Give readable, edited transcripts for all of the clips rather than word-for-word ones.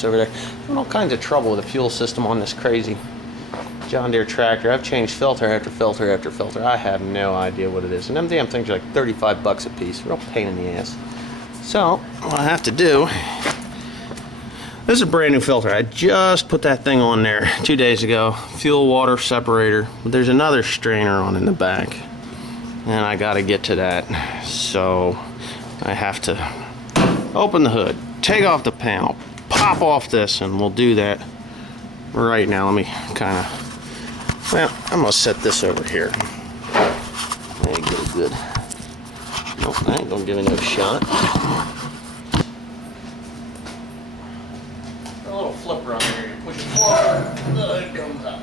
nuts over there. I'm having all kinds of trouble with the fuel system on this crazy John Deere tractor. I've changed filter after filter after filter. I have no idea what it is. And them damn things are like 35 bucks a piece. Real pain in the ass. So, what I have to do, this is a brand new filter. I just put that thing on there 2 days ago. Fuel water separator. But there's another strainer on in the back. And I gotta get to that. So, I have to open the hood, take off the panel, pop off this, and we'll do that right now. Let me kind of, well, I'm gonna set this over here. There you go, good. Nope, I ain't gonna give it no shot. A little flipper on here, you push it forward, the hood comes up.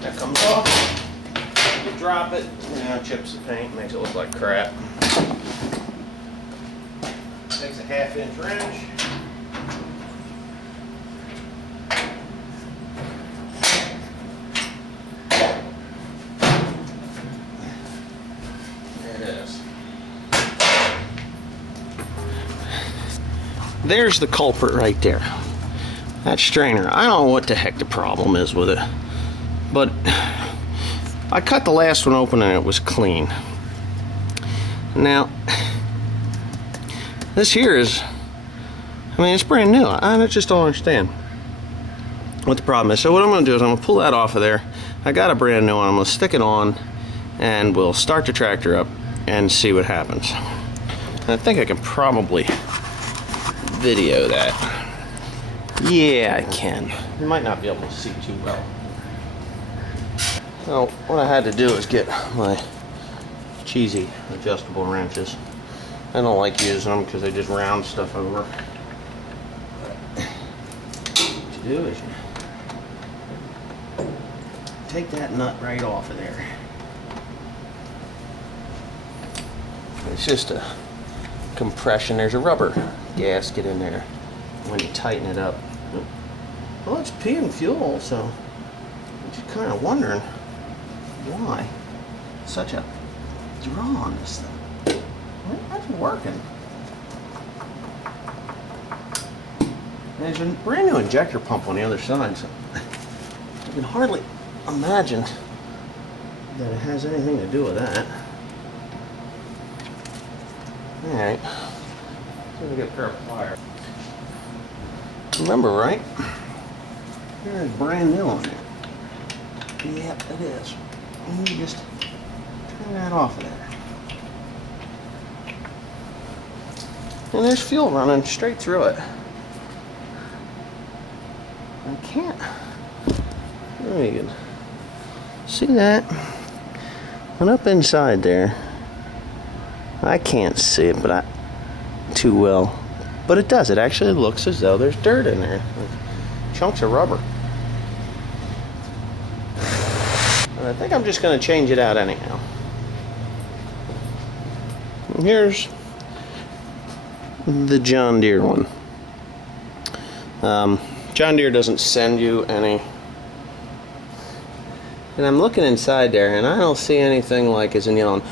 That comes off, you drop it, chips the paint, makes it look like crap. Takes a 1/2 inch wrench. There it is. There's the culprit right there. That strainer. I don't know what the heck the problem is with it, but I cut the last one open and it was clean. Now, this here is, I mean, it's brand new. I just don't understand what the problem is. So what I'm going to do is I'm going to pull that off of there. I got a brand new one. I'm going to stick it on and we'll start the tractor up and see what happens. And I think I can probably video that. Yeah, I can. You might not be able to see too well. So what I had to do is get my cheesy adjustable wrenches. I don't like using them because they just round stuff over. What you do is you take that nut right off of there. It's just a compression. There's a rubber gasket in there when you tighten it up. Well, it's peeing fuel, so I'm just kind of wondering why such a draw on this thing. Well, that's working. There's a brand new injector pump on the other side, so I can hardly imagine that it has anything to do with that. Alright, let me get a pair of pliers. Remember, right? It's brand new on it. Yep, it is. And you just turn that off of there. And there's fuel running straight through it. I can't. There you go. See that? And up inside there, I can't see it, but too well. But it does. It actually looks as though there's dirt in there, like chunks of rubber. And I think I'm just going to change it out anyhow. And here's the John Deere one. John Deere doesn't send you any, and I'm looking inside there and I don't see anything like as in yellow,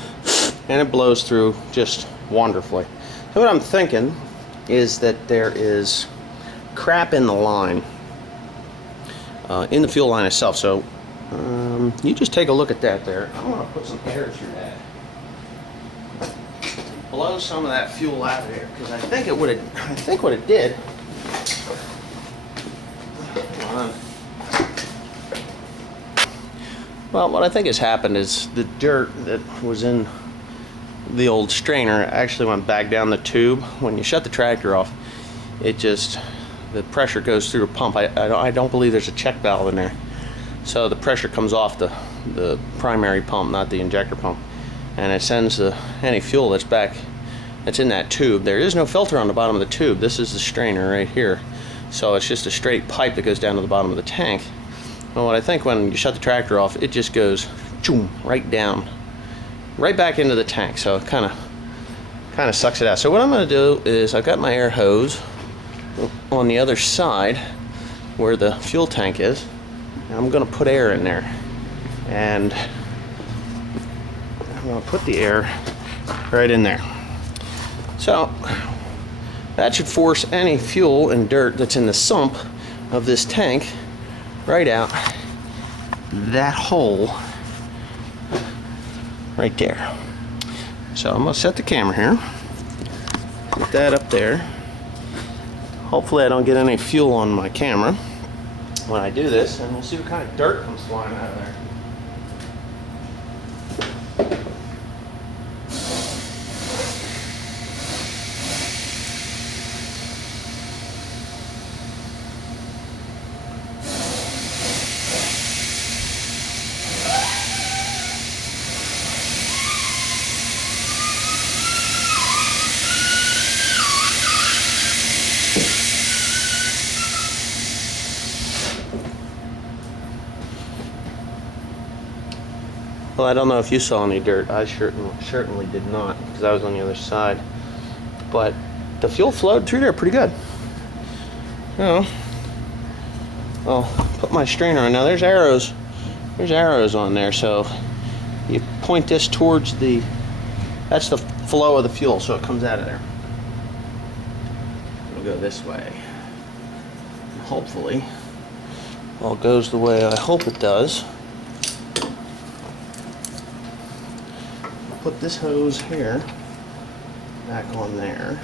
and it blows through just wonderfully. So what I'm thinking is that there is crap in the line, in the fuel line itself. So you just take a look at that there. I'm going to put some air through that. Blow some of that fuel out of there, because I think it would have. I think what it did. Well, what I think has happened is the dirt that was in the old strainer actually went back down the tube. When you shut the tractor off, it just, the pressure goes through the pump. I don't believe there's a check valve in there, so the pressure comes off the primary pump, not the injector pump, and it sends any fuel that's in that tube. There is no filter on the bottom of the tube. This is the strainer right here, so it's just a straight pipe that goes down to the bottom of the tank. Well, what I think, when you shut the tractor off, it just goes choom, right down, right back into the tank. So it kind of sucks it out. So what I'm going to do is, I've got my air hose on the other side where the fuel tank is, and I'm going to put air in there, and I'm going to put the air right in there. So that should force any fuel and dirt that's in the sump of this tank right out that hole right there. So I'm gonna set the camera here, put that up there. Hopefully I don't get any fuel on my camera when I do this, and we'll see what kind of dirt comes flying out of there. Well, I don't know if you saw any dirt. I certainly did not, because I was on the other side. But the fuel flowed through there pretty good. Oh, I'll put my strainer on. Now there's arrows. There's arrows on there, so you point this towards that's the flow of the fuel, so it comes out of there. It'll go this way. Hopefully, all goes the way I hope it does. Put this hose here back on there.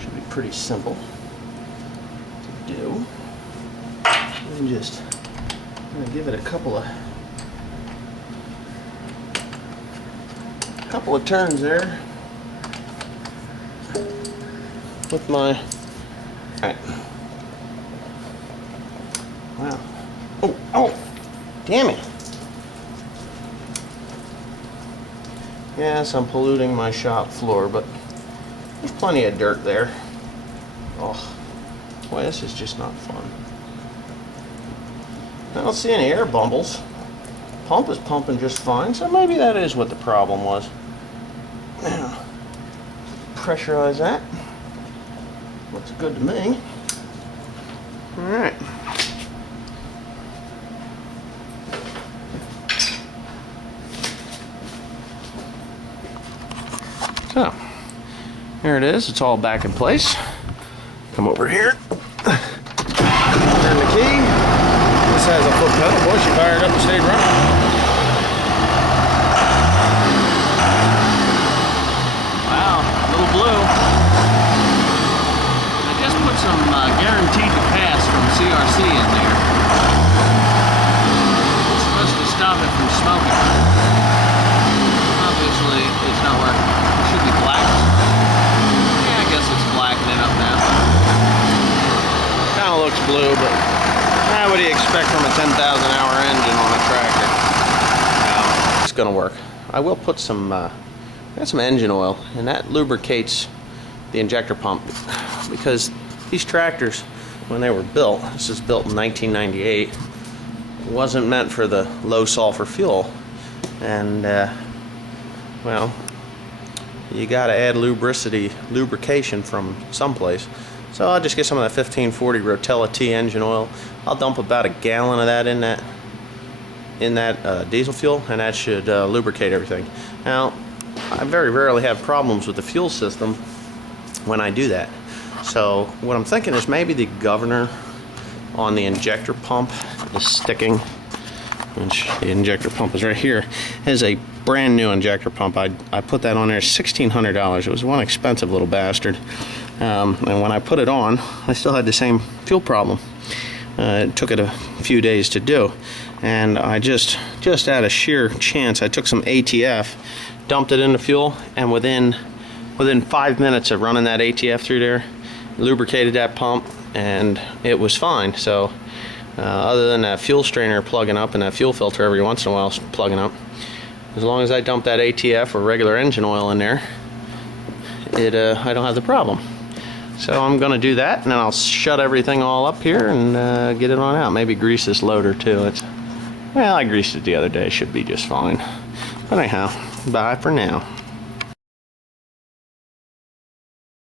Should be pretty simple to do. And just I'm gonna give it a couple of turns there with my. All right. Wow. Oh, damn it. Yes, I'm polluting my shop floor, but there's plenty of dirt there. Oh, boy, this is just not fun. I don't see any air bumbles. Pump is pumping just fine, so maybe that is what the problem was. Now, pressurize that. Looks good to me. All right. So, there it is. It's all back in place. Come over here. Turn the key. This has a foot pedal. Boy, she fired up and stayed running. Wow, a little blue. I just put some guaranteed to pass from CRC in there. It's supposed to stop it from smoking. Obviously, it's not working. Should be black. Yeah, I guess it's blackening up now. Kind of looks blue, but what do you expect from a 10,000-hour engine on a tractor? No, it's gonna work. I will put some, got some engine oil, and that lubricates the injector pump, because these tractors, when they were built, this is built in 1998, wasn't meant for the low sulfur fuel, and well, you gotta add lubrication from someplace. So I'll just get some of that 1540 Rotella T engine oil. I'll dump about a gallon of that in that diesel fuel, and that should lubricate everything. Now, I very rarely have problems with the fuel system when I do that. So what I'm thinking is maybe the governor on the injector pump is sticking. Which the injector pump is right here. It is a brand new injector pump. I put that on there, $1,600. It was one expensive little bastard. And when I put it on, I still had the same fuel problem. It took it a few days to do. And I just out of sheer chance, I took some ATF, dumped it in the fuel, and within 5 minutes of running that ATF through there, lubricated that pump, and it was fine. So other than that fuel strainer plugging up and that fuel filter every once in a while plugging up, as long as I dump that ATF or regular engine oil in there, I don't have the problem. So I'm going to do that, and then I'll shut everything all up here and get it on out. Maybe grease this loader too. Well, I greased it the other day. Should be just fine. But anyhow, bye for now.